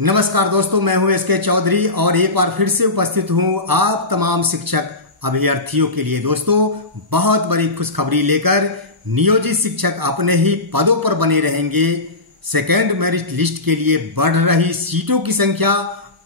नमस्कार दोस्तों, मैं हूं एसके चौधरी और एक बार फिर से उपस्थित हूं आप तमाम शिक्षक अभ्यर्थियों के लिए। दोस्तों, बहुत बड़ी खुशखबरी लेकर नियोजित शिक्षक अपने ही पदों पर बने रहेंगे। सेकेंड मेरिट लिस्ट के लिए बढ़ रही सीटों की संख्या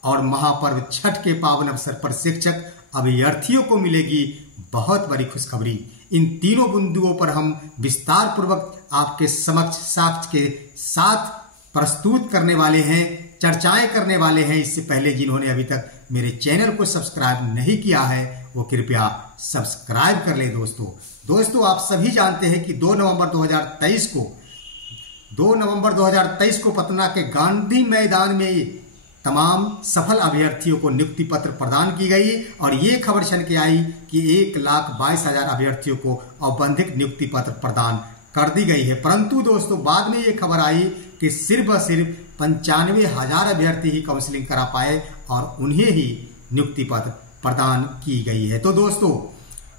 और महापर्व छठ के पावन अवसर पर शिक्षक अभ्यर्थियों को मिलेगी बहुत बड़ी खुशखबरी। इन तीनों बिंदुओं पर हम विस्तार पूर्वक आपके समक्ष साक्ष्य के साथ प्रस्तुत करने वाले हैं, चर्चाएं करने वाले हैं। इससे पहले जिन्होंने अभी तक मेरे चैनल को सब्सक्राइब नहीं किया है वो कृपया सब्सक्राइब कर ले। दोस्तों आप सभी जानते हैं कि 2 नवंबर 2023 को पटना के गांधी मैदान में तमाम सफल अभ्यर्थियों को नियुक्ति पत्र प्रदान की गई और ये खबर छन के आई कि 1,22,000 अभ्यर्थियों को औपबंधिक नियुक्ति पत्र प्रदान कर दी गई है। परंतु दोस्तों बाद में ये खबर आई कि सिर्फ 95,000 अभ्यर्थी ही काउंसलिंग करा पाए और उन्हें ही नियुक्ति पत्र प्रदान की गई है। तो दोस्तों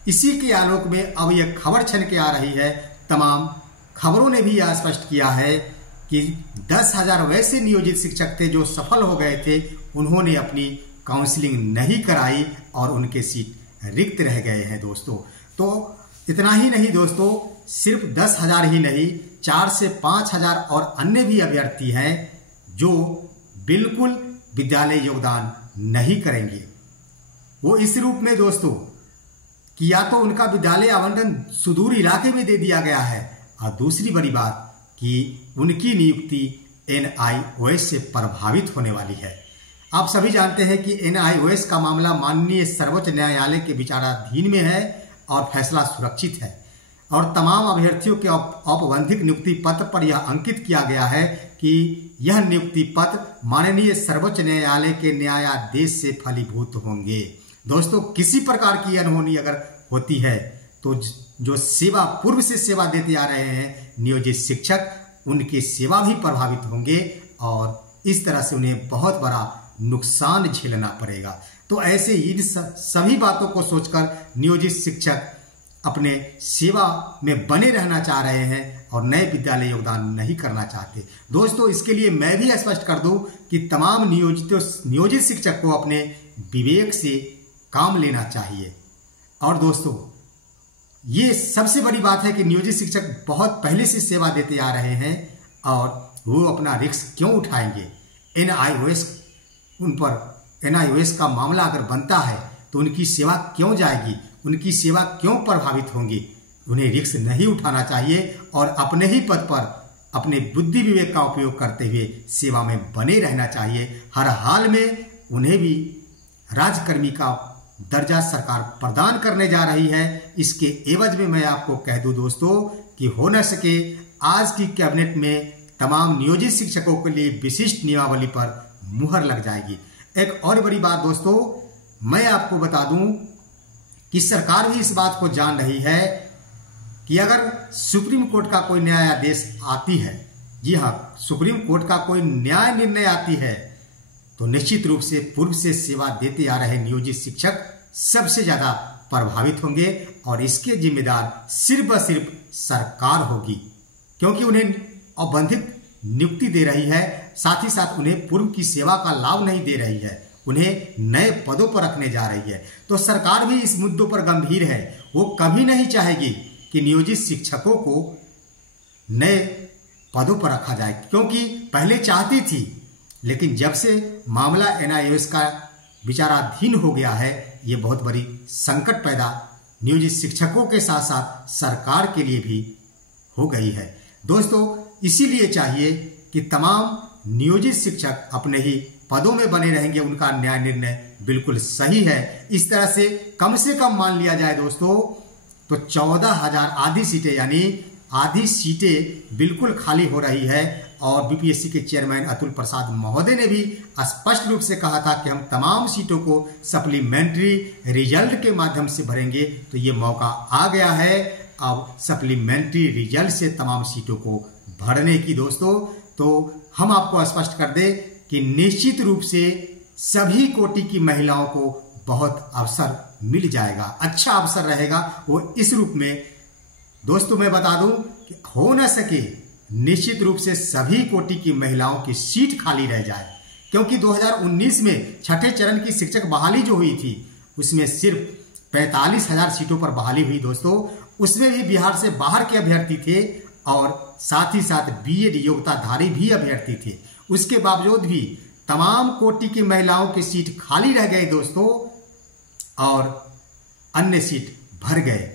इसी के आलोक में अब यह खबर छन के आ रही है। तमाम खबरों ने भी यह स्पष्ट किया है कि 10,000 वैसे नियोजित शिक्षक थे जो सफल हो गए थे, उन्होंने अपनी काउंसलिंग नहीं कराई और उनके सीट रिक्त रह गए हैं। दोस्तों तो इतना ही नहीं दोस्तों, सिर्फ 10,000 ही नहीं, 4 से 5,000 और अन्य भी अभ्यर्थी हैं जो बिल्कुल विद्यालय योगदान नहीं करेंगे। वो इस रूप में दोस्तों कि या तो उनका विद्यालय आवंटन सुदूर इलाके में दे दिया गया है और दूसरी बड़ी बात कि उनकी नियुक्ति NIOS से प्रभावित होने वाली है। आप सभी जानते हैं कि NIOS का मामला माननीय सर्वोच्च न्यायालय के विचाराधीन में है और फैसला सुरक्षित है और तमाम अभ्यर्थियों के औपबंधिक नियुक्ति पत्र पर यह अंकित किया गया है कि यह नियुक्ति पत्र माननीय सर्वोच्च न्यायालय के न्यायादेश से फलीभूत होंगे। दोस्तों किसी प्रकार की अनहोनी अगर होती है तो जो सेवा पूर्व से सेवा देते आ रहे हैं नियोजित शिक्षक, उनकी सेवा भी प्रभावित होंगे और इस तरह से उन्हें बहुत बड़ा नुकसान झेलना पड़ेगा। तो ऐसे इन सभी बातों को सोचकर नियोजित शिक्षक अपने सेवा में बने रहना चाह रहे हैं और नए विद्यालय योगदान नहीं करना चाहते। दोस्तों इसके लिए मैं भी स्पष्ट कर दूं कि तमाम नियोजित शिक्षक को अपने विवेक से काम लेना चाहिए। और दोस्तों ये सबसे बड़ी बात है कि नियोजित शिक्षक बहुत पहले से सेवा देते आ रहे हैं और वो अपना रिस्क क्यों उठाएंगे। NIOS का मामला अगर बनता है तो उनकी सेवा क्यों जाएगी, उनकी सेवा क्यों प्रभावित होंगी। उन्हें रिस्क नहीं उठाना चाहिए और अपने ही पद पर अपने बुद्धि विवेक का उपयोग करते हुए सेवा में बने रहना चाहिए। हर हाल में उन्हें भी राजकर्मी का दर्जा सरकार प्रदान करने जा रही है। इसके एवज में मैं आपको कह दूं दोस्तों कि हो न सके आज की कैबिनेट में तमाम नियोजित शिक्षकों के लिए विशिष्ट नियमावली पर मुहर लग जाएगी। एक और बड़ी बात दोस्तों मैं आपको बता दूं कि सरकार भी इस बात को जान रही है कि अगर सुप्रीम कोर्ट का कोई न्यायादेश आती है, जी हाँ सुप्रीम कोर्ट का कोई न्याय निर्णय आती है, तो निश्चित रूप से पूर्व से सेवा देते आ रहे नियोजित शिक्षक सबसे ज्यादा प्रभावित होंगे और इसके जिम्मेदार सिर्फ व सिर्फ सरकार होगी, क्योंकि उन्हें औपबंधिक नियुक्ति दे रही है, साथ ही साथ उन्हें पूर्व की सेवा का लाभ नहीं दे रही है, उन्हें नए पदों पर रखने जा रही है। तो सरकार भी इस मुद्दों पर गंभीर है। वो कभी नहीं चाहेगी कि नियोजित शिक्षकों को नए पदों पर रखा जाए, क्योंकि पहले चाहती थी, लेकिन जब से मामला NIOS का विचाराधीन हो गया है ये बहुत बड़ी संकट पैदा नियोजित शिक्षकों के साथ साथ सरकार के लिए भी हो गई है। दोस्तों इसीलिए चाहिए कि तमाम नियोजित शिक्षक अपने ही पदों में बने रहेंगे, उनका न्याय निर्णय बिल्कुल सही है। इस तरह से कम मान लिया जाए दोस्तों तो 14,000 आधी सीटें यानी आधी सीटें बिल्कुल खाली हो रही है और BPSC के चेयरमैन अतुल प्रसाद महोदय ने भी स्पष्ट रूप से कहा था कि हम तमाम सीटों को सप्लीमेंट्री रिजल्ट के माध्यम से भरेंगे। तो ये मौका आ गया है अब सप्लीमेंट्री रिजल्ट से तमाम सीटों को भरने की। दोस्तों तो हम आपको स्पष्ट कर दें कि निश्चित रूप से सभी कोटि की महिलाओं को बहुत अवसर मिल जाएगा, अच्छा अवसर रहेगा वो इस रूप में। दोस्तों मैं बता दूं कि हो न सके निश्चित रूप से सभी कोटि की महिलाओं की सीट खाली रह जाए, क्योंकि 2019 में छठे चरण की शिक्षक बहाली जो हुई थी उसमें सिर्फ 45,000 सीटों पर बहाली हुई दोस्तों। उसमें भी बिहार से बाहर के अभ्यर्थी थे और साथ ही साथ बीएड योग्यताधारी भी अभ्यर्थी थे। उसके बावजूद भी तमाम कोटि की महिलाओं की सीट खाली रह गए दोस्तों और अन्य सीट भर गए।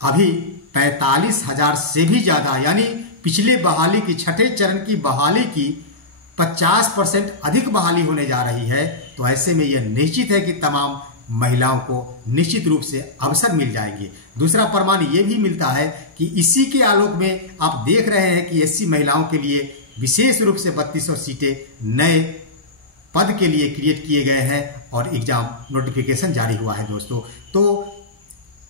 अभी 45,000 से भी ज्यादा यानी पिछले बहाली की छठे चरण की बहाली की 50% अधिक बहाली होने जा रही है। तो ऐसे में यह निश्चित है कि तमाम महिलाओं को निश्चित रूप से अवसर मिल जाएंगे। दूसरा प्रमाण यह भी मिलता है कि इसी के आलोक में आप देख रहे हैं कि एससी महिलाओं के लिए विशेष रूप से 3200 सीटें नए पद के लिए क्रिएट किए गए हैं और एग्जाम नोटिफिकेशन जारी हुआ है दोस्तों। तो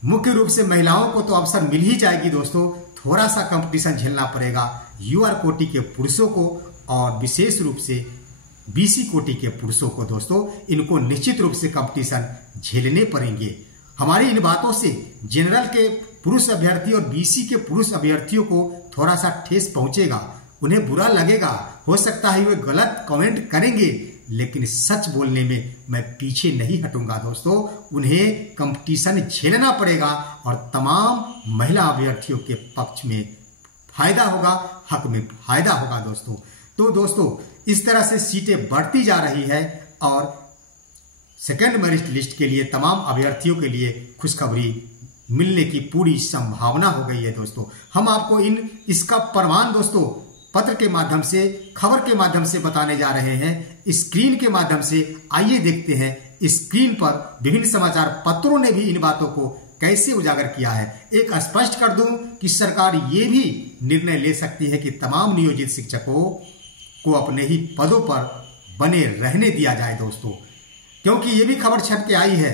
मुख्य रूप से महिलाओं को तो अवसर मिल ही जाएगी दोस्तों, थोड़ा सा कंपटीशन झेलना पड़ेगा यूआर कोटि के पुरुषों को और विशेष रूप से बीसी कोटि के पुरुषों को दोस्तों। इनको निश्चित रूप से कंपटीशन झेलने पड़ेंगे। हमारी इन बातों से जनरल के पुरुष अभ्यर्थी और बीसी के पुरुष अभ्यर्थियों को थोड़ा सा ठेस पहुंचेगा, उन्हें बुरा लगेगा, हो सकता है वे गलत कमेंट करेंगे, लेकिन सच बोलने में मैं पीछे नहीं हटूंगा दोस्तों। उन्हें कंपटीशन झेलना पड़ेगा और तमाम महिला अभ्यर्थियों के पक्ष में फायदा होगा, हक में फायदा होगा दोस्तों। तो दोस्तों इस तरह से सीटें बढ़ती जा रही है और सेकेंड मेरिट लिस्ट के लिए तमाम अभ्यर्थियों के लिए खुशखबरी मिलने की पूरी संभावना हो गई है दोस्तों। हम आपको इसका प्रमाण दोस्तों पत्र के माध्यम से, खबर के माध्यम से बताने जा रहे हैं, स्क्रीन के माध्यम से। आइए देखते हैं स्क्रीन पर विभिन्न समाचार पत्रों ने भी इन बातों को कैसे उजागर किया है। एक स्पष्ट कर दूं कि सरकार ये भी निर्णय ले सकती है कि तमाम नियोजित शिक्षकों को अपने ही पदों पर बने रहने दिया जाए दोस्तों, क्योंकि ये भी खबर छप के आई है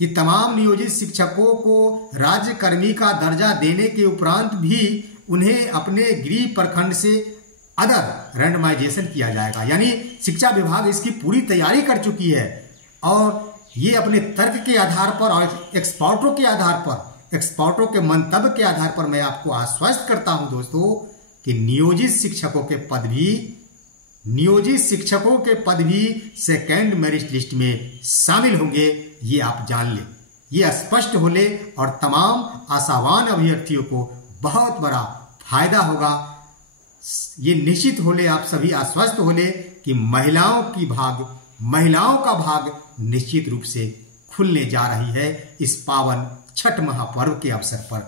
कि तमाम नियोजित शिक्षकों को राज्य कर्मी का दर्जा देने के उपरांत भी उन्हें अपने गृह प्रखंड से अदर रैंडमाइजेशन किया जाएगा। यानी शिक्षा विभाग इसकी पूरी तैयारी कर चुकी है और ये अपने तर्क के आधार पर और एक्सपर्टों के आधार पर, एक्सपर्टों के मंतव्य के आधार पर मैं आपको आश्वस्त करता हूं दोस्तों कि नियोजित शिक्षकों के पद भी सेकेंड मेरिट लिस्ट में शामिल होंगे। ये आप जान ले, ये स्पष्ट हो ले और तमाम आशावान अभ्यर्थियों को बहुत बड़ा फायदा होगा। ये निश्चित हो ले, आप सभी आश्वस्त हो ले कि महिलाओं का भाग निश्चित रूप से खुलने जा रही है इस पावन छठ महापर्व के अवसर पर।